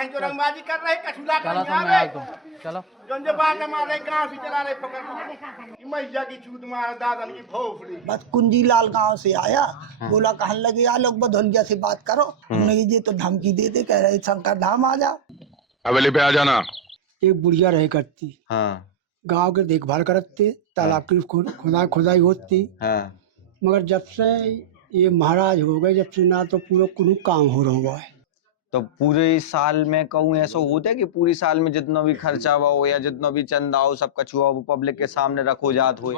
हैं जो रंगबाजी कर रहे कछुला कर चलो तुम रहे तुम चलो जो बात हमारे गांव से चला रहे पकड़ मैया की चूत मार दादन की भोफड़ी। बस कुंजी लाल गांव से आया, बोला कहने लगे आ लोग बधौलिया से बात करो। हमने ये तो धमकी दे दे, कह रहे शंकर धाम आ जा। हवेली पे आ जाना। एक बुढ़िया रह करती, गांव के देखभाल करते, तालाब की खुदाई होती। मगर जब से ये महाराज हो गए, जब से ना तो पूरा कुछ काम हो रहा है। तो पूरे साल में कहूँ ऐसा होता है कि पूरी साल में जितना भी खर्चा हुआ हो या जितना भी चंदा हो सब कछुआ वो पब्लिक के सामने रखो जात हो,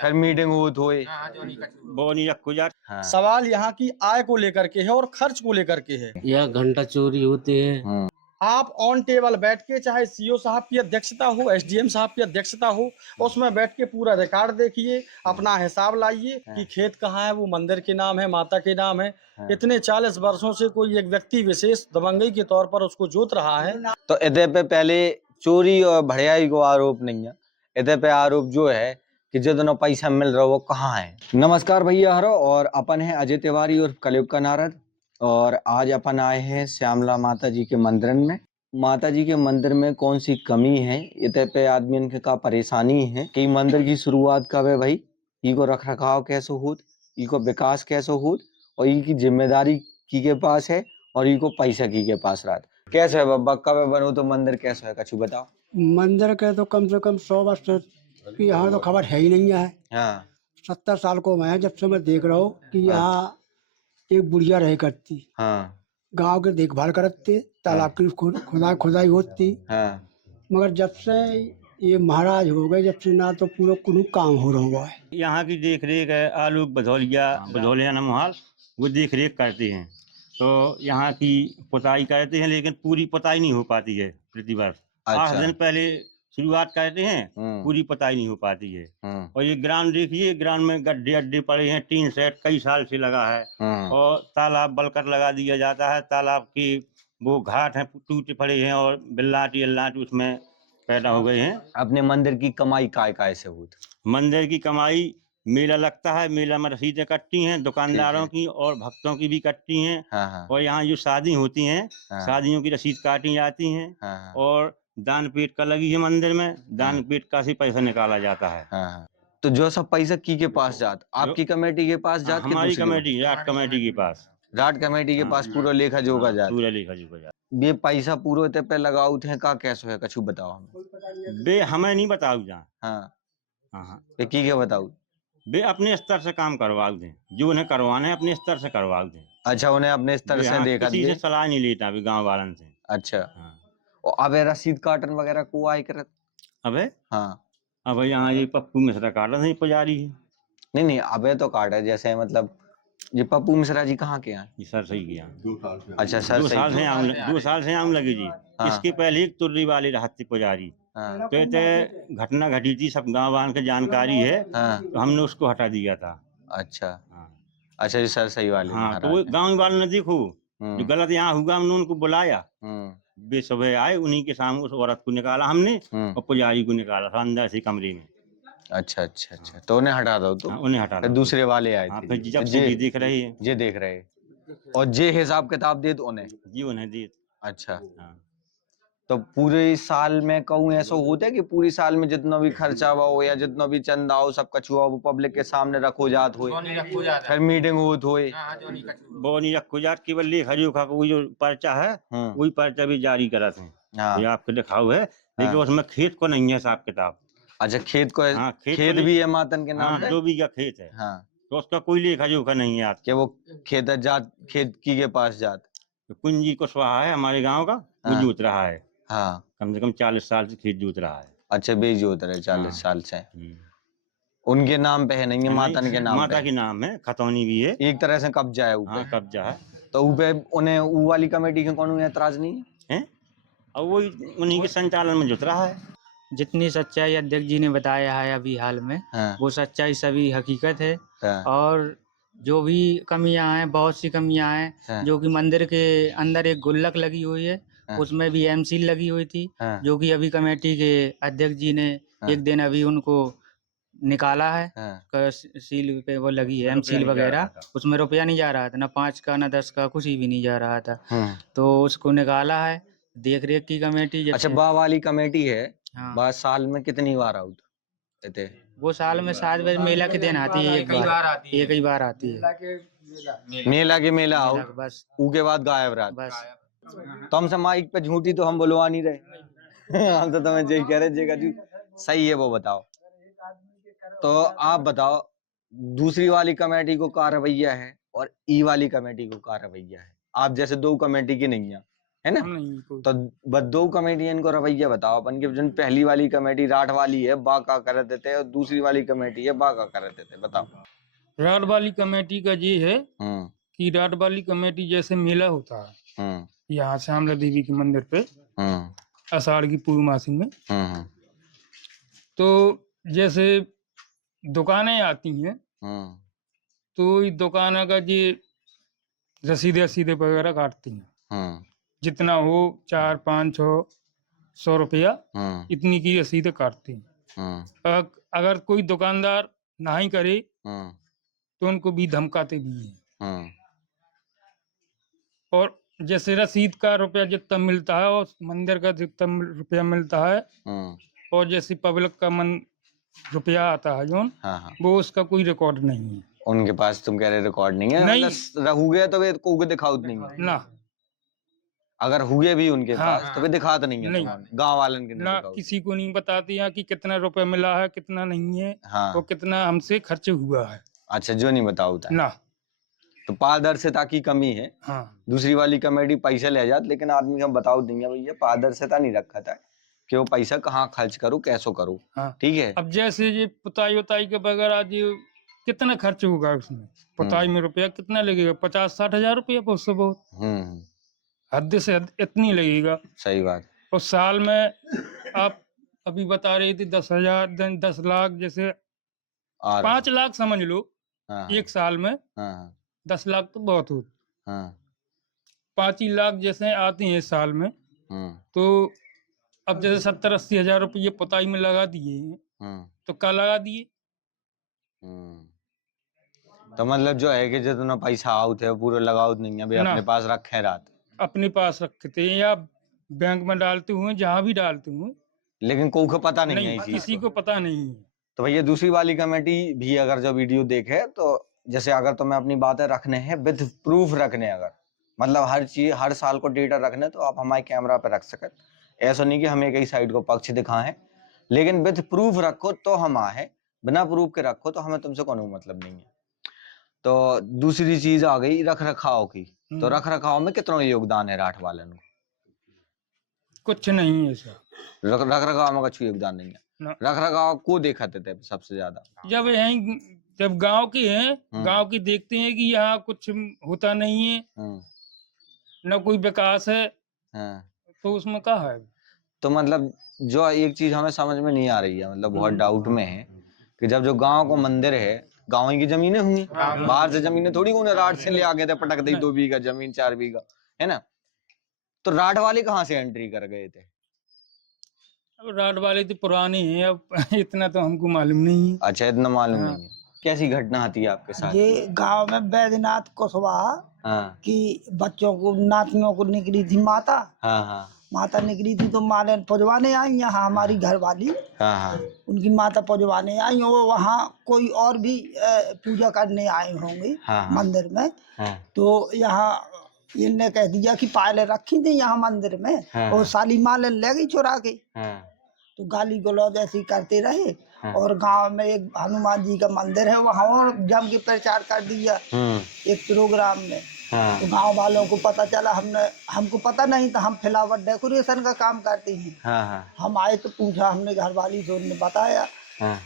फिर मीटिंग होत हो। हाँ। सवाल यहाँ की आय को लेकर के है और खर्च को लेकर के है। यह घंटा चोरी होती है। आप ऑन टेबल बैठ के, चाहे सीओ साहब की अध्यक्षता हो, एसडीएम साहब की अध्यक्षता हो, उसमें बैठ के पूरा रिकॉर्ड देखिए, अपना हिसाब लाइए कि खेत कहाँ है, वो मंदिर के नाम है, माता के नाम है। इतने 40 वर्षों से कोई एक व्यक्ति विशेष दबंगई के तौर पर उसको जोत रहा है। तो इधर पे पहले चोरी और भड़ियाई को आरोप नहीं है, इधर पे आरोप जो है कि जितना पैसा मिल रहा है वो कहाँ है। नमस्कार भैया हरो, और अपन है अजय तिवारी और कलयुग का नारद, और आज अपन आए हैं श्यामला माता जी के मंदिर में। माता जी के मंदिर में कौन सी कमी है, इतने पे आदमी के का परेशानी है कि मंदिर की शुरुआत कब है भाई, इको रख रखाव कैसे हो, इको विकास कैसे हो, और इनकी जिम्मेदारी की के पास है और इको पैसा की के पास रात कैसे है। बब्बा कब बनो तो मंदिर कैसे है, कछु बताओ। मंदिर के तो कम से कम 100 वर्ष की यहाँ तो खबर है ही नहीं है। हाँ। 70 साल को मैं जब से मैं देख रहा हूँ कि यहाँ एक बुढ़िया रह करती, गांव के देखभाल करते, तालाब की खुदाई होती। मगर जब से ये महाराज हो गए, जब से ना तो पूरा कुछ काम हो रहा है। यहाँ की देख रेख है आलोक बधौलिया नमहाल, वो देख रेख करते हैं। तो यहाँ की पुताई करते हैं, लेकिन पूरी पुताई नहीं हो पाती है प्रतिवर्ष। 8 दिन पहले शुरुआत करते हैं, पूरी पुताई नहीं हो पाती है। और ये ग्राउंड देखिए, ग्राउंड में गड्ढे अड्डे पड़े हैं, टीन सेट कई साल से लगा है। और तालाब बलकर लगा दिया जाता है, तालाब की वो घाट है टूटे पड़े हैं और बिल्लाटी अल्लाटी उसमें पैदा हो गए हैं। अपने मंदिर की कमाई काय से होती? मंदिर की कमाई, मेला लगता है, मेला में रसीदें कटती हैं, दुकानदारों की और भक्तों की भी कटती हैं। और यहाँ जो शादी होती हैं, शादियों की रसीद काटी जाती हैं। और दान पेट का लगी है मंदिर में, दान पेट का से पैसा निकाला जाता है। तो जो सब पैसा की के पास जात, आपकी कमेटी के पास जात? हमारी कमेटी, राट कमेटी के पास, राट कमेटी के पास पूरा लेखा जोखा जात? पूरा लेखा जोखा जात। ये पैसा पूरे ते पे लगाओ थे का कैसे है, कछु बताओ हमें। बे हमें नहीं बताओ जा। हाँ की के बताओ। बे अपने स्तर से काम करवा दें, जो उन्हें करवाना है अपने स्तर से करवा दें। अच्छा, उन्हें अपने स्तर से देखा, किसी से सलाह नहीं लेता अभी गांव वालन से। अच्छा। और अबे रसीद काटन वगैरह को आई करत? अबे हाँ, अब यहाँ ये पप्पू मिश्रा काटन है पुजारी है। नहीं अबे तो काटे, जैसे मतलब ये पप्पू मिश्रा जी कहाँ के हैं? ये सर सही किया। अच्छा सर, 2 साल से आम लगी जी। इसके पहले एक तुर्री वाले रहते पुजारी, तो घटना घटी थी, सब गाँव वालों की जानकारी है। तो हमने उसको हटा दिया था। अच्छा ये सर सही वाले। हाँ, तो वो गाँव वालों ने देखो जो गलत यहाँ हुआ, हमने उनको बुलाया, वे सुबह आए, उन्हीं के सामने उस औरत को निकाला हमने और पुजारी को निकाला था अंदर से कमरे में। अच्छा तो उन्हें हटा दो। तो उन्हें हटा दो, दूसरे वाले आए थे। जब से ये देख रहे हैं, ये देख रहे और जे हिसाब किताब दे तो उन्हें जी उन्हें दे। अच्छा। तो पूरे साल में कहूँ ऐसा होता है कि पूरी साल में जितना भी खर्चा हुआ हो या जितना भी चंदा हो सब कछुआ वो पब्लिक के सामने रखो जात हो, फिर मीटिंग होत हो। वो नहीं रखो जात, केवल लेखा जोखा का जो पर्चा है वही पर्चा भी जारी करा थे। ये आपको दिखाओ है, लेकिन उसमें खेत को नहीं है हिसाब किताब। अच्छा, खेत को? खेत भी है मातन के नाम? 2 बीघा खेत है। तो उसका कोई लेखा जोखा नहीं है आपके। वो खेत खेत की के पास जात? कुंजी कुशवाहा है हमारे गाँव का, वो जोत रहा है। कम से कम 40 साल से खेत जोत रहा है। अच्छा, बेच जोत रहे 40 साल से। उनके नाम पे है, नहीं है मातन के नाम? माता के नाम है, खतौनी भी है, एक तरह से कब्जा है ऊपर। कब्जा है। तो ऊपर उन्हें ऊ वाली कमेटी के कौन एतराज नहीं है? और वो उन्हीं के संचालन में जुट रहा है। जितनी सच्चाई अध्यक्ष जी ने बताया है अभी हाल में, वो सच्चाई सभी हकीकत है। और जो भी कमियां हैं, बहुत सी कमियां हैं, जो कि मंदिर के अंदर एक गुल्लक लगी हुई है, उसमें भी एम सील लगी हुई थी, जो कि अभी कमेटी के अध्यक्ष जी ने एक दिन अभी उनको निकाला है। सील पे वो लगी है एम सील वगैरह, उसमें रुपया नहीं जा रहा था, ना 5 का ना 10 का, कुछ भी नहीं जा रहा था। तो उसको निकाला है। देख रेख की कमेटी अच्छा, जैसे बा वाली कमेटी है, हाँ बा साल में कितनी बार आउट रहते? वो साल में 7 बजे मेला के दिन आती है, एक ही बार आती है मेला के मेला मेला आउट, के बस ऊके बाद गायब रात। बस तो हमसे माइक पे झूठी तो हम बुलवा नहीं रहे। हम तो तुम्हें यही कह रहे जे का सही है वो बताओ। तो आप बताओ, दूसरी वाली कमेटी को क्या रवैया है और ई वाली कमेटी को क्या रवैया है? आप जैसे दो कमेटी की नहीं है ना, तो बस दो कमेटी इनको रवैया बताओ अपन के। जिन पहली वाली कमेटी राठ वाली है बा का कर देते हैं, और दूसरी वाली कमेटी है बा का कर देते हैं, बताओ। राड वाली कमेटी का ये है कि राड वाली कमेटी जैसे मेला होता है यहाँ श्यामला देवी के मंदिर पे आषाढ़ की पूर्णमासी में, तो जैसे दुकानें आती हैं तो इस दुकान का ये रसीदे वगैरह काटती हैं, जितना हो 4, 5, 6, 100 रुपया इतनी की रसीदें काटती हैं। अगर कोई दुकानदार नहीं करे तो उनको भी धमकाते भी हैं। और जैसे रसीद का रुपया जितना मिलता है और मंदिर का जितना रुपया मिलता है, और जैसे पब्लिक का रुपया आता है जो वो उसका कोई रिकॉर्ड नहीं है उनके पास। तुम कह रहे रिकॉर्ड नहीं है? नहीं। हो गया तो वे को दिखाओ नहीं है ना, अगर हुए भी उनके पास तो वे दिखाते नहीं है नहीं। गांव वालन के ना किसी को नहीं बताती है कि कितना रुपया मिला है, कितना नहीं है, और कितना हमसे खर्च हुआ है। अच्छा, जो नहीं बताओ ना, तो पारदर्शिता की कमी है। दूसरी वाली कमेटी पैसा ले जाती, लेकिन आदमी हम बताओ देंगे भैया पारदर्शिता नहीं रखा था कि वो पैसा कहाँ खर्च करो, कैसो करो। ठीक है। अब जैसे ये पुताई उताई के बगैर आज कितना खर्च होगा उसमें, पुताई में रुपया कितना लगेगा? 50-60 हजार रुपया बहुत से बहुत, हद से हद इतनी लगेगा। सही बात। और साल में आप अभी बता रही थी 10,000, 10 लाख, जैसे 5 लाख समझ लो एक साल में। 10 लाख तो बहुत हो, 5 ही लाख जैसे आते हैं साल में। तो अब जैसे 70-80 हजार रुपये पुताई में लगा दिए हैं, तो क्या लगा दिए? तो मतलब जो है कि जितना पैसा आउट है पूरा लगाओ नहीं है, अपने पास रखे रात अपने पास रखते हैं या बैंक में डालते हुए, जहाँ भी डालते हुए, लेकिन को पता नहीं है, किसी को पता नहीं है। तो भैया दूसरी वाली कमेटी भी अगर जो वीडियो देखे, तो जैसे अगर तुम्हें अपनी बातें रखने हैं विद प्रूफ रखने, अगर मतलब हर चीज हर साल को डेटा रखने, तो आप हमारे कैमरा पे रख सकते। ऐसा नहीं कि हम एक ही साइड को पक्ष दिखाएं, लेकिन विद प्रूफ रखो तो हम आए, बिना प्रूफ के रखो तो हमें तुमसे कोई मतलब नहीं है। तो दूसरी चीज आ गई रख रखाव की। तो रख रखाव में कितना योगदान है राठ वालन को? कुछ नहीं है सर। रख रखाव में कुछ योगदान नहीं है। रख रखाव को देखते थे सबसे ज्यादा जब गांव के हैं, गांव की देखते हैं कि यहाँ कुछ होता नहीं है, न कोई विकास है, तो उसमें क्या है? तो मतलब जो एक चीज हमें समझ में नहीं आ रही है, मतलब बहुत डाउट में है कि जब जो गांव को मंदिर है, गांव की जमीनें हुई, बाहर से जमीनें थोड़ी उन्हें राठ से ले आ गए थे, पटक दी 2 बीघा जमीन, 4 बीघा, है ना? तो राठ वाले कहाँ से एंट्री कर गए थे? अब राठ वाले तो पुराने हैं, अब इतना तो हमको मालूम नहीं है। अच्छा, इतना मालूम नहीं है। कैसी घटना आती है आपके साथ? ये गांव में बैद्यनाथ कुशवाहा की बच्चों को, नातियों को निकली थी माता। माता निकली थी तो मालन पुजवाने आई यहाँ हमारी घर वाली। उनकी माता पुजवाने आई, वो वहाँ कोई और भी पूजा करने आए होंगे मंदिर में। तो यहाँ इनने कह दिया कि पायले रखी थी यहाँ मंदिर में, और साली मालन ले गई चुरा के। तो गाली गलौज ऐसी करते रहे, और गांव में एक हनुमान जी का मंदिर है, वहाँ और जम के प्रचार कर दिया एक प्रोग्राम में। तो गांव वालों को पता चला, हमको पता नहीं था, हम फ्लावर डेकोरेशन का काम करते हैं। हम आए तो पूछा, हमने घर वाली से, उन्होंने बताया,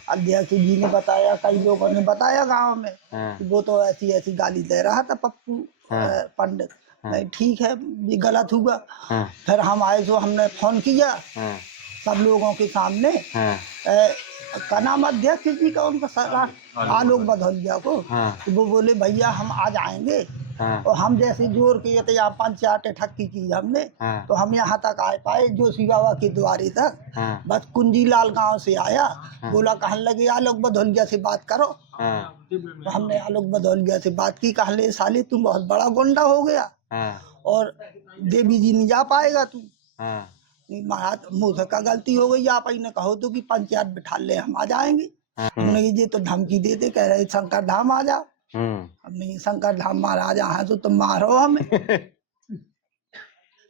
अध्यक्ष जी ने बताया, कई लोगों ने बताया गांव में कि वो तो ऐसी ऐसी गाली दे रहा था पप्पू पंडित। नहीं, ठीक है, ये गलत हुआ। फिर हम आए तो हमने फोन किया सब लोगों के सामने, का नाम अध्यक्ष जी का, उनका आलोक भदौलिया को। तो वो बोले भैया हम आज आएंगे। और हम जैसे जोर के तो यहाँ पंचायत ठक्की की हमने, तो हम यहाँ तक आ पाए जोशी बाबा के द्वारे तक। बस कुंजीलाल गांव से आया, बोला कहने लगे आलोक भदौलिया से बात करो। तो हमने आलोक भदौलिया से बात की, कहले साले तुम बहुत बड़ा गुंडा हो गया और देवी जी नहीं जा पाएगा तू। हाँ महाराज मुझसे का गलती हो गई, आप ने कहो तो कि पंचायत बिठा ले, हम आ जाएंगे। हमने कहा, ये तो धमकी देते, कह रहे शंकर धाम आ जाओ। हमने कहा, शंकर धाम महाराज यहाँ तो तुम मारो हमें।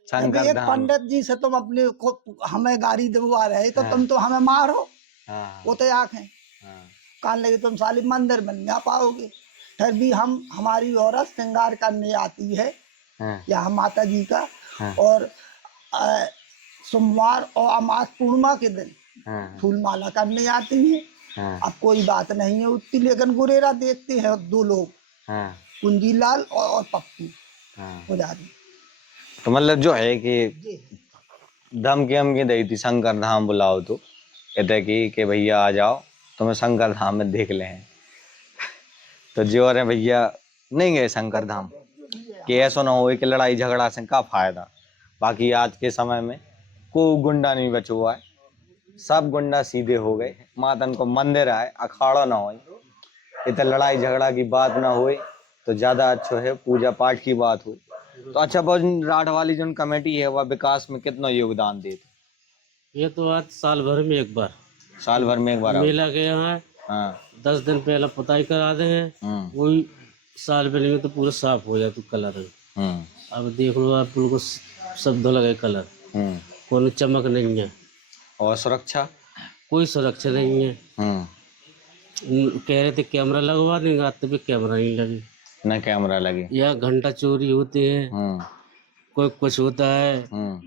शंकर एक धाम पंडित जी से तुम अपने को हमें गाड़ी दिलवा रहे तो तुम तो हमें मारो। वो तो आंखें कान लगे, तुम साली मंदिर में नहीं आ पाओगे। फिर भी हम, हमारी औरत श्रृंगार करने आती है यहाँ माता जी का, और सोमवार और अमास पूर्णिमा के दिन फूल माला करने आती है। अब कोई बात नहीं है उतनी, लेकिन गुरेरा देखते हैं 2 लोग, कुंजीलाल और पप्पू पुजारी। तो मतलब जो है कि धमकी हमकी दी थी शंकर धाम बुलाओ, तो कहते कि भैया आ जाओ तुम्हें शंकर धाम में देख ले। तो जो रहे भैया नहीं गए शंकर धाम, कि ऐसा ना हो कि लड़ाई झगड़ा से का फायदा। बाकी आज के समय में कोई गुंडा नहीं बचा हुआ है, सब गुंडा सीधे हो गए। मातन को मंदिर आए, अखाड़ा ना हो, इतने लड़ाई झगड़ा की बात ना हो तो ज्यादा अच्छा है, पूजा पाठ की बात हो तो अच्छा। बहुत राठ वाली जो कमेटी है वह विकास में कितना योगदान देती? ये तो आज साल भर में एक बार मेला के यहाँ हाँ 10 दिन पहले पुताई करा देंगे, वही साल भर में तो पूरा साफ हो जाता कलर। अब देख लो आप, बिल्कुल सब धुल गए कलर, कोई चमक नहीं है। और सुरक्षा? कोई सुरक्षा नहीं है। कह रहे थे कैमरा लगवा देंगे, आज तक भी कैमरा नहीं लगे, न कैमरा लगे। यहाँ घंटा चोरी होती है, कोई कुछ होता है,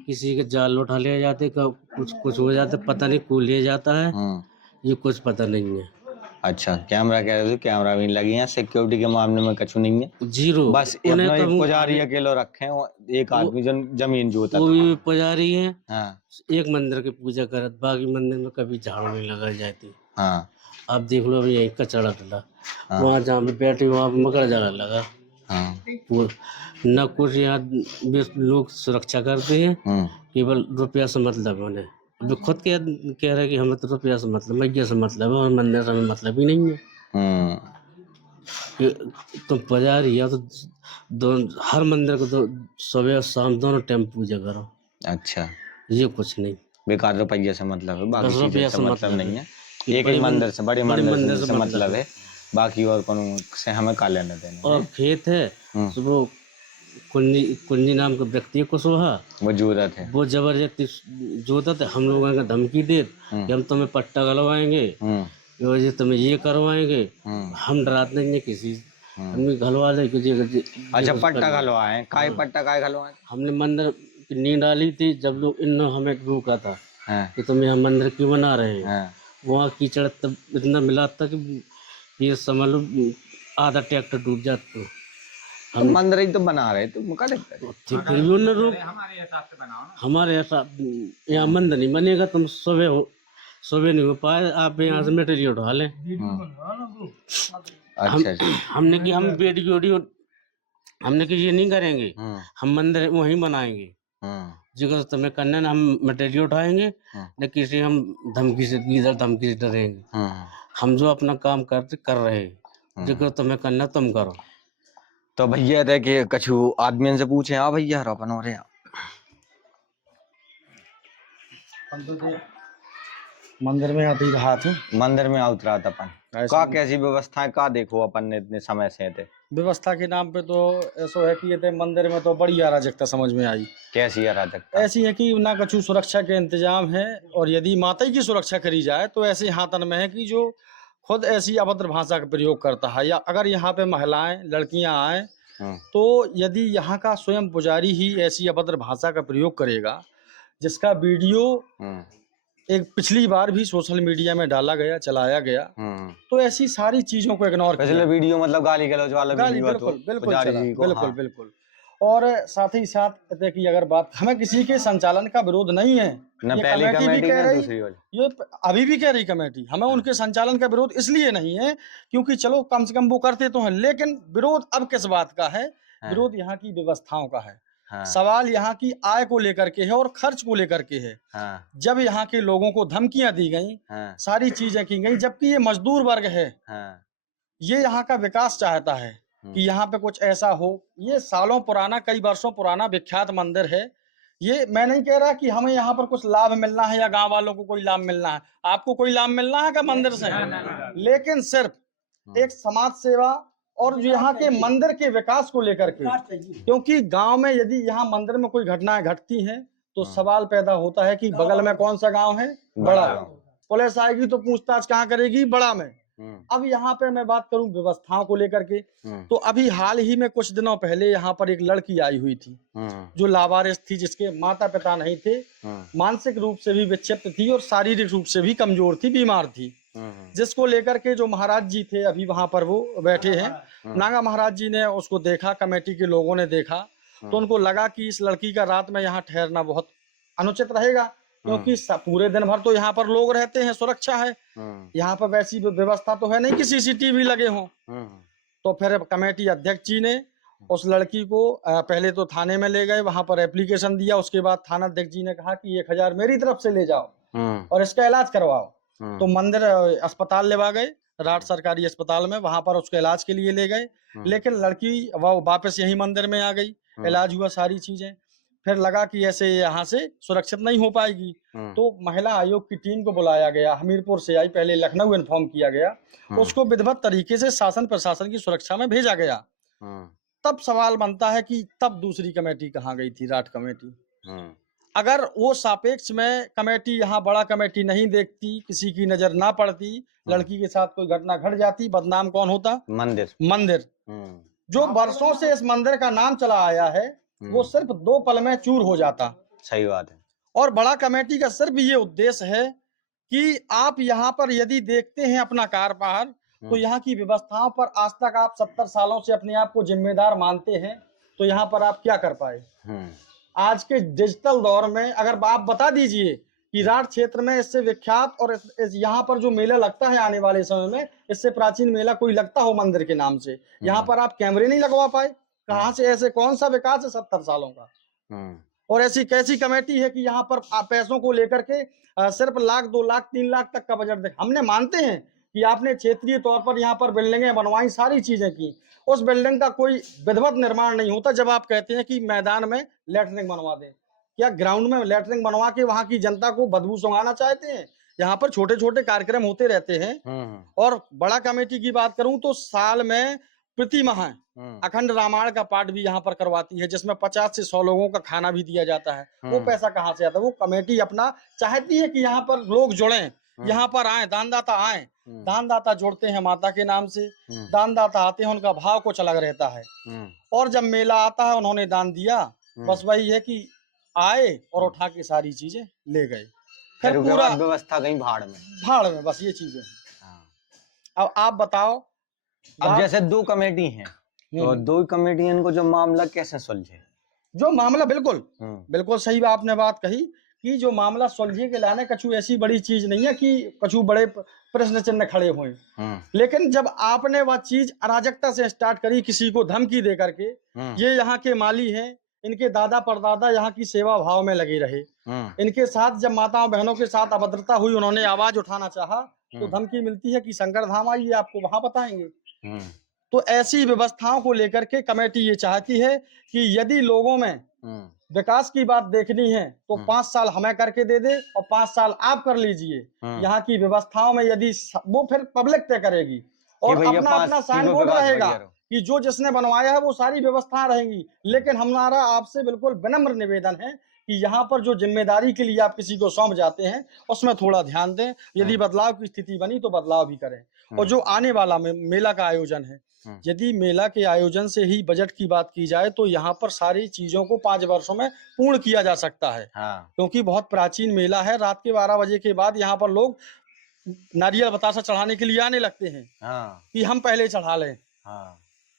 किसी के जाल उठा ले जाते, कुछ हो जाता, पता नहीं कौन ले जाता है, ये कुछ पता नहीं है। अच्छा, कैमरा कह रहे थे, कैमरा भी लगी है। सिक्योरिटी के मामले में कुछ नहीं है, जीरो। बस इतना ही पुजारी अकेले रखे हैं, एक आदमी जो जमीन जोता, वो भी पुजारी है। हाँ। एक मंदिर की पूजा करत, बाकी मंदिर में कभी झाड़ू नहीं लगा जाती। हाँ। आप देख लो अभी यही कचड़ा डला, वहाँ जहाँ पे बैठे वहाँ पे मकड़ जला लगा। न कुछ यहाँ लोग सुरक्षा करते हैं, केवल रुपया से मतलब है। जो खुद कह रहे कि हमें तो रुपया से मतलब, मैया से मतलब है, और मंदिर से हमें मतलब ही नहीं है। तुम पुजारी या तो हर मंदिर को तो सुबह और शाम दोनों टाइम पूजा करो। अच्छा, ये कुछ नहीं, बेकार रुपया से मतलब है, बाकी रुपया से मतलब नहीं है। एक ही मंदिर से, बड़े मंदिर से मतलब है, बाकी और कौन से हमें का लेना देना। और खेत है, तो वो कुंजी नाम का व्यक्ति को सोहा वो जोतत है, वो जबरदस्ती जोतत है। हम लोगों का धमकी दे कि हम तुम्हें पट्टा गलवाएंगे, तुम्हें ये करवाएंगे। हम डराते नहीं है किसी, हमने गलवा ले। अच्छा, पट्टा गलवाए, काय पट्टा काय गलवाए? हमने मंदिर की नींद डाली थी, जब लोग इन हमें रोका था कि तुम यहाँ मंदिर क्यों बना रहे हैं। वहाँ कीचड़ तब इतना मिला था कि ये समझ लो आधा ट्रैक्टर डूब जाता। हम मंदिर ही तो बना रहे थे, फिर भी उन्होंने रोक, हमारे हिसाब यहाँ मंदिर नहीं बनेगा, तुम सुबह नहीं हो पाए, आप यहाँ से मटेरियल उठा लें। हमने कि हम वीडियो हमने कि ये नहीं करेंगे, हम मंदिर वहीं बनाएंगे। जिगर तुम्हें करना ना, हम मटेरियल उठाएंगे न किसी हम धमकी से इधर धमकी से डरेंगे। हम जो अपना काम कर रहे हैं, जिगर तुम्हें करना तुम करो। तो भैया थे कि कछु आदमी से पूछे, हाँ भैया अपन हो रहे हैं मंदिर में आती रहा थे, मंदिर में उतरा था अपन का, कैसी व्यवस्थाएं का देखो अपन ने इतने समय से थे। व्यवस्था के नाम पे तो ऐसा है कि ये थे मंदिर में तो बड़ी अराजकता समझ में आई। कैसी अराजकता? ऐसी है कि ना कछु सुरक्षा के इंतजाम है, और यदि माता की सुरक्षा करी जाए तो ऐसे हाथन में है कि जो खुद ऐसी अभद्र भाषा का प्रयोग करता है, या अगर यहाँ पे महिलाएं लड़कियां आए तो यदि यहाँ का स्वयं पुजारी ही ऐसी अभद्र भाषा का प्रयोग करेगा, जिसका वीडियो एक पिछली बार भी सोशल मीडिया में डाला गया, चलाया गया, तो ऐसी सारी चीजों को इग्नोर पिछले वीडियो मतलब गाली गलौज वाला वीडियो, बिल्कुल बिल्कुल। और साथ ही साथ कहते कि अगर बात, हमें किसी के संचालन का विरोध नहीं है, न पहली कमेटी भी कह रही, ये अभी भी कह रही कमेटी, हमें उनके संचालन का विरोध इसलिए नहीं है क्योंकि चलो कम से कम वो करते तो हैं, लेकिन विरोध अब किस बात का है? विरोध यहाँ की व्यवस्थाओं का है। सवाल यहाँ की आय को लेकर के है और खर्च को लेकर के है। जब यहाँ के लोगों को धमकियां दी गई, सारी चीजें की गई, जबकि ये मजदूर वर्ग है, ये यहाँ का विकास चाहता है कि यहाँ पे कुछ ऐसा हो। ये सालों पुराना, कई वर्षों पुराना विख्यात मंदिर है, ये मैं नहीं कह रहा कि हमें यहाँ पर कुछ लाभ मिलना है या गांव वालों को कोई लाभ मिलना है, आपको कोई लाभ मिलना है क्या मंदिर से? लेकिन सिर्फ एक समाज सेवा और जो यहाँ के मंदिर के विकास को लेकर के, क्योंकि गांव में यदि यहाँ मंदिर में कोई घटनाएं घटती हैं तो सवाल पैदा होता है कि बगल में कौन सा गांव है, बड़ा गांव, पुलिस आएगी तो पूछताछ कहाँ करेगी, बड़ा में। अब यहाँ पे मैं बात करूं व्यवस्थाओं को लेकर के, तो अभी हाल ही में कुछ दिनों पहले यहाँ पर एक लड़की आई हुई थी जो लावारिस थी, जिसके माता पिता नहीं थे, मानसिक रूप से भी विक्षिप्त थी और शारीरिक रूप से भी कमजोर थी, बीमार थी, जिसको लेकर के जो महाराज जी थे अभी वहां पर वो बैठे हैं, नागा महाराज जी ने उसको देखा, कमेटी के लोगों ने देखा, तो उनको लगा कि इस लड़की का रात में यहाँ ठहरना बहुत अनुचित रहेगा, क्योंकि पूरे दिन भर तो यहाँ पर लोग रहते हैं, सुरक्षा है, यहाँ पर वैसी व्यवस्था तो है नहीं कि सीसीटीवी लगे हों। तो फिर कमेटी अध्यक्ष जी ने उस लड़की को पहले तो थाने में ले गए, वहां पर एप्लीकेशन दिया, उसके बाद थाना अध्यक्ष जी ने कहा कि 1000 मेरी तरफ से ले जाओ और इसका इलाज करवाओ। तो मंदिर अस्पताल लेवा गए, राठ सरकारी अस्पताल में, वहां पर उसके इलाज के लिए ले गए, लेकिन लड़की वो वापस यही मंदिर में आ गई, इलाज हुआ, सारी चीजें। फिर लगा कि ऐसे यहाँ से सुरक्षित नहीं हो पाएगी, तो महिला आयोग की टीम को बुलाया गया, हमीरपुर से आई, पहले लखनऊ इन्फॉर्म किया गया, उसको विधिवत तरीके से शासन प्रशासन की सुरक्षा में भेजा गया। तब सवाल बनता है कि तब दूसरी कमेटी कहाँ गई थी, राठ कमेटी? अगर वो सापेक्ष में कमेटी यहाँ बड़ा कमेटी नहीं देखती, किसी की नजर ना पड़ती, लड़की के साथ कोई घटना घट जाती, बदनाम कौन होता? मंदिर। जो वर्षों से इस मंदिर का नाम चला आया है वो सिर्फ 2 पल में चूर हो जाता। सही बात है। और बड़ा कमेटी का सिर्फ ये उद्देश्य है कि आप यहाँ पर यदि देखते हैं अपना कारभार, तो यहाँ की व्यवस्थाओं पर आज तक आप 70 सालों से अपने आप को जिम्मेदार मानते हैं, तो यहाँ पर आप क्या कर पाए? आज के डिजिटल दौर में अगर आप बता दीजिए कि राठ क्षेत्र में इससे विख्यात और यहाँ पर जो मेला लगता है आने वाले समय में, इससे प्राचीन मेला कोई लगता हो मंदिर के नाम से, यहाँ पर आप कैमरे नहीं लगवा पाए? कहाँ से? ऐसे कौन सा विकास है 70 सालों का? और ऐसी कैसी कमेटी है कि यहाँ पर पैसों को लेकर के सिर्फ 1 लाख 2 लाख 3 लाख तक का बजट दे? हमने मानते हैं कि आपने क्षेत्रीय तौर पर यहाँ पर बिल्डिंगें बनवाई, सारी चीजें की, उस बिल्डिंग का कोई विधिवत निर्माण नहीं होता। जब आप कहते हैं कि मैदान में लैट्रिन बनवा दें, क्या ग्राउंड में लैट्रिन बनवा के वहां की जनता को बदबू सुंघाना चाहते हैं? यहाँ पर छोटे छोटे कार्यक्रम होते रहते हैं। और बड़ा कमेटी की बात करूं तो साल में प्रति माह अखंड रामायण का पाठ भी यहाँ पर करवाती है, जिसमें 50 से 100 लोगों का खाना भी दिया जाता है। वो पैसा कहाँ से आता है? वो कमेटी अपना चाहती है कि यहाँ पर लोग जुड़ें, यहाँ पर आए, दानदाता आए, दानदाता जुड़ते हैं माता के नाम से, दानदाता आते हैं, उनका भाव कुछ अलग रहता है। और जब मेला आता है, उन्होंने दान दिया, बस वही है कि आए और उठा के सारी चीजें ले गए, फिर पूरा व्यवस्था गई भाड़ में, बस ये चीजें। अब आप बताओ, अब जैसे 2 कमेटी हैं, तो 2 कमेटियन को जो मामला कैसे सुलझे? जो मामला बिल्कुल सही आपने बात कही कि जो मामला सुलझे के लाने कछु ऐसी बड़ी चीज नहीं है कि कछु बड़े प्रश्न चिन्ह खड़े हुए, लेकिन जब आपने वह चीज अराजकता से स्टार्ट करी, किसी को धमकी दे करके, ये यहाँ के माली हैं, इनके दादा परदादा यहाँ की सेवा भाव में लगे रहे, इनके साथ जब माताओं बहनों के साथ अभद्रता हुई, उन्होंने आवाज उठाना चाहा, तो धमकी मिलती है कि शंकर धाम आइए, आपको वहां बताएंगे। तो ऐसी व्यवस्थाओं को लेकर के कमेटी ये चाहती है कि यदि लोगों में विकास की बात देखनी है तो 5 साल हमें करके दे दे और 5 साल आप कर लीजिए। यहाँ की व्यवस्थाओं में यदि वो फिर पब्लिक तय करेगी और अपना अपना साइन बोर्ड रहेगा कि जो जिसने बनवाया है वो सारी व्यवस्थाएं रहेंगी। लेकिन हमारा आपसे बिल्कुल विनम्र निवेदन है कि यहाँ पर जो जिम्मेदारी के लिए आप किसी को सौंप जाते हैं उसमें थोड़ा ध्यान दें। यदि बदलाव की स्थिति बनी तो बदलाव भी करें। और जो आने वाला मेला का आयोजन है, यदि मेला के आयोजन से ही बजट की बात की जाए तो यहाँ पर सारी चीजों को 5 वर्षों में पूर्ण किया जा सकता है। क्योंकि बहुत प्राचीन मेला है। रात के 12 बजे के बाद यहाँ पर लोग नारियल बतासा चढ़ाने के लिए आने लगते हैं कि हम पहले चढ़ा लें।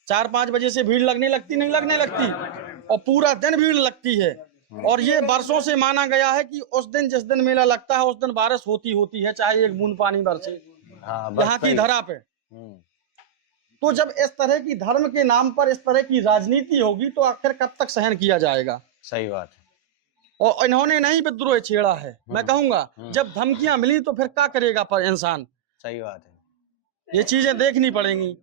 4-5 बजे से भीड़ लगने लगती, नहीं लगने लगती, और पूरा दिन भीड़ लगती है। और ये वर्षों से माना गया है कि उस दिन जिस दिन मेला लगता है उस दिन बारिश होती है, चाहे एक बूंद पानी बरसे यहाँ की धरा पे। तो जब इस तरह की धर्म के नाम पर इस तरह की राजनीति होगी तो आखिर कब तक सहन किया जाएगा? सही बात है। और इन्होंने नहीं विद्रोह छेड़ा है, मैं कहूंगा जब धमकियां मिली तो फिर क्या करेगा पर इंसान? सही बात है, ये चीजें देखनी पड़ेंगी।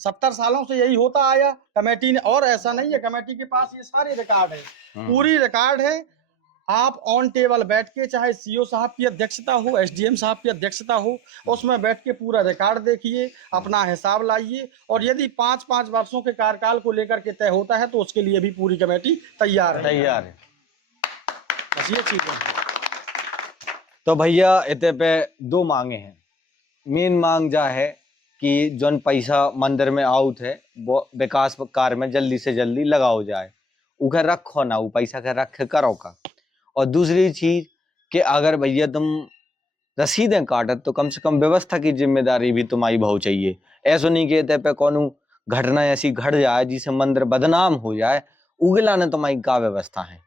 70 सालों से यही होता आया कमेटी ने, और ऐसा नहीं है, कमेटी के पास ये सारे रिकॉर्ड है, पूरी रिकॉर्ड है। आप ऑन टेबल बैठ के, चाहे सीओ साहब की अध्यक्षता हो, एसडीएम साहब की अध्यक्षता हो, उसमें बैठ के पूरा रिकॉर्ड देखिए, अपना हिसाब लाइए, और यदि 5-5 वर्षों के कार्यकाल को लेकर के तय होता है तो उसके लिए भी पूरी कमेटी तैयार है। बस ये चीज है। तो भैया इते पे 2 मांगे हैं। मेन मांग जा है कि जोन पैसा मंदिर में आउट है वो विकास कार्य में जल्दी से जल्दी लगाओ जाए, उके रखो ना, वो पैसा के रख करो का। और दूसरी चीज कि अगर भैया तुम रसीदें काटत तो कम से कम व्यवस्था की जिम्मेदारी भी तुम्हारी भाव चाहिए। ऐसा नहीं कि इते पे कौन घटना ऐसी घट जाए जिसे मंदिर बदनाम हो जाए, उगला ने तुम्हारी का व्यवस्था है।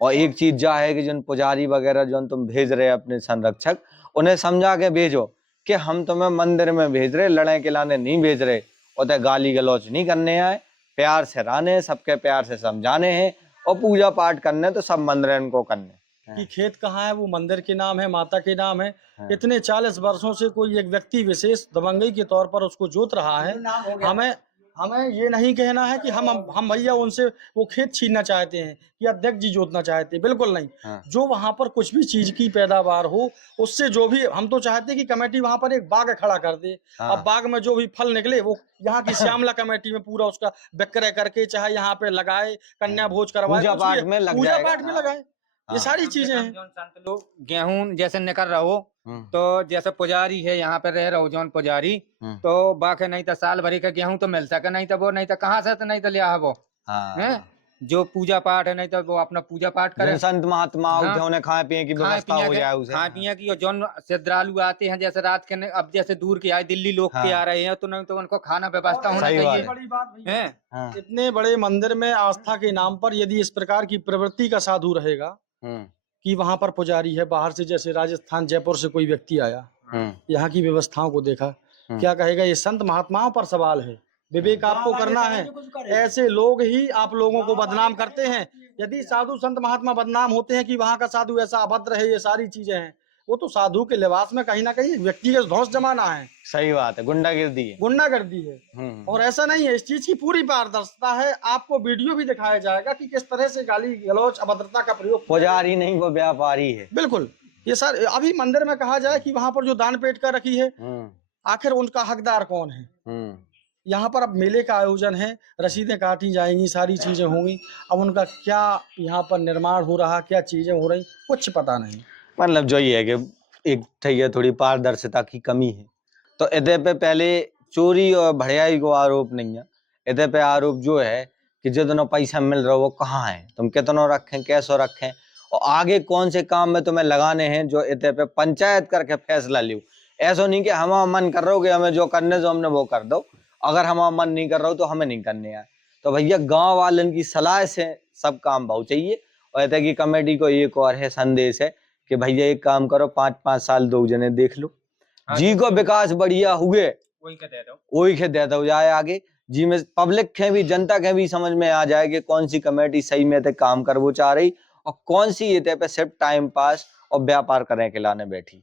और एक चीज जा है कि जिन पुजारी वगैरह जो तुम भेज रहे अपने संरक्षक, उन्हें समझा के भेजो कि हम तुम्हें मंदिर में भेज रहे, लड़ाई के लाने नहीं भेज रहे, और गाली गलौच नहीं करने आए, प्यार से रहने, सबके प्यार से समझाने हैं, और पूजा पाठ करने तो सब मंदिर को करने। कि खेत कहाँ है वो मंदिर के नाम है, माता के नाम है। इतने 40 वर्षों से कोई एक व्यक्ति विशेष दबंगई के तौर पर उसको जोत रहा है। हमें ये नहीं कहना है कि हम भैया उनसे वो खेत छीनना चाहते हैं कि अध्यक्ष जी जोतना चाहते हैं, बिल्कुल नहीं। जो वहां पर कुछ भी चीज की पैदावार हो, उससे जो भी, हम तो चाहते हैं कि कमेटी वहां पर एक बाग खड़ा कर दे। अब बाग में जो भी फल निकले वो यहाँ की श्यामला कमेटी में पूरा उसका विक्रय करके, चाहे यहाँ पे लगाए, कन्या भोज करवाए, पूजा पाठ में लगाए। ये सारी चीजें हैं। संत लोग गेहूं जैसे निकल रहो, तो जैसे पुजारी है यहाँ पे रह रहो जौन पुजारी, तो बाकी नहीं तो साल भरी का गेहूं तो मिल सके, नहीं तो वो नहीं तो कहाँ से तो नहीं तो लिया है वो है जो पूजा पाठ है, नहीं तो वो अपना पूजा पाठ करे। संत महात्मा उन्हें खाए पिए की व्यवस्था हो जाए, उसे खाए पिए की। और जौन श्रद्धालु आते हैं जैसे रात के, अब जैसे दूर के आए दिल्ली लोग के आ रहे हैं, तो नहीं तो उनको खाना व्यवस्था होना चाहिए। बड़ी बात है, इतने बड़े मंदिर में आस्था के नाम पर यदि इस प्रकार की प्रवृत्ति का साधु रहेगा कि वहां पर पुजारी है, बाहर से जैसे राजस्थान जयपुर से कोई व्यक्ति आया, यहाँ की व्यवस्थाओं को देखा, क्या कहेगा? ये संत महात्माओं पर सवाल है, विवेक आपको करना है। ऐसे लोग ही आप लोगों को बदनाम करते हैं। यदि साधु संत महात्मा बदनाम होते हैं कि वहाँ का साधु ऐसा अभद्र है, ये सारी चीजें हैं, वो तो साधु के लिबास में कहीं ना कहीं व्यक्ति का ध्वंस जमाना है। सही बात है, गुंडागिर्दी है। और ऐसा नहीं है, इस चीज की पूरी पारदर्शिता है। आपको वीडियो भी दिखाया जाएगा कि किस तरह से गाली गलौच अभद्रता का प्रयोग। पुजारी नहीं, वो व्यापारी है। बिल्कुल। ये सर अभी मंदिर में कहा जाए कि वहां पर जो दान पेट का रखी है, आखिर उनका हकदार कौन है? यहाँ पर अब मेले का आयोजन है, रसीदें काटी जाएंगी, सारी चीजें होंगी। अब उनका क्या यहाँ पर निर्माण हो रहा, क्या चीजें हो रही, कुछ पता नहीं। मतलब जो ये है कि एक थोड़ी पारदर्शिता की कमी है। तो इधर पे पहले चोरी और भड़ियाई को आरोप नहीं है, इधर पे आरोप जो है कि जितना पैसा मिल रहा है वो कहाँ है, तुम कितना रखें, कैसे रखें, और आगे कौन से काम में तुम्हें लगाने हैं, जो इधर पे पंचायत करके फैसला लियो। ऐसा नहीं कि हमारा मन कर रहा हो कि हमें जो करने जो हमने वो कर दो, अगर हमारा मन नहीं कर रहा हो तो हमें नहीं करने आए। तो भैया गांव वालों की सलाह से सब काम भाव चाहिए। और इधर की कमेटी को एक और है संदेश है कि भैया एक काम करो, 5-5 साल 2 जने देख लो, जी को विकास बढ़िया हुए वही के दे दो जाए आगे, जी में पब्लिक के भी, जनता के भी समझ में आ जाए कि कौन सी कमेटी सही में काम कर वो चाह रही, और कौन सी ये पे सिर्फ टाइम पास और व्यापार करने के लाने बैठी।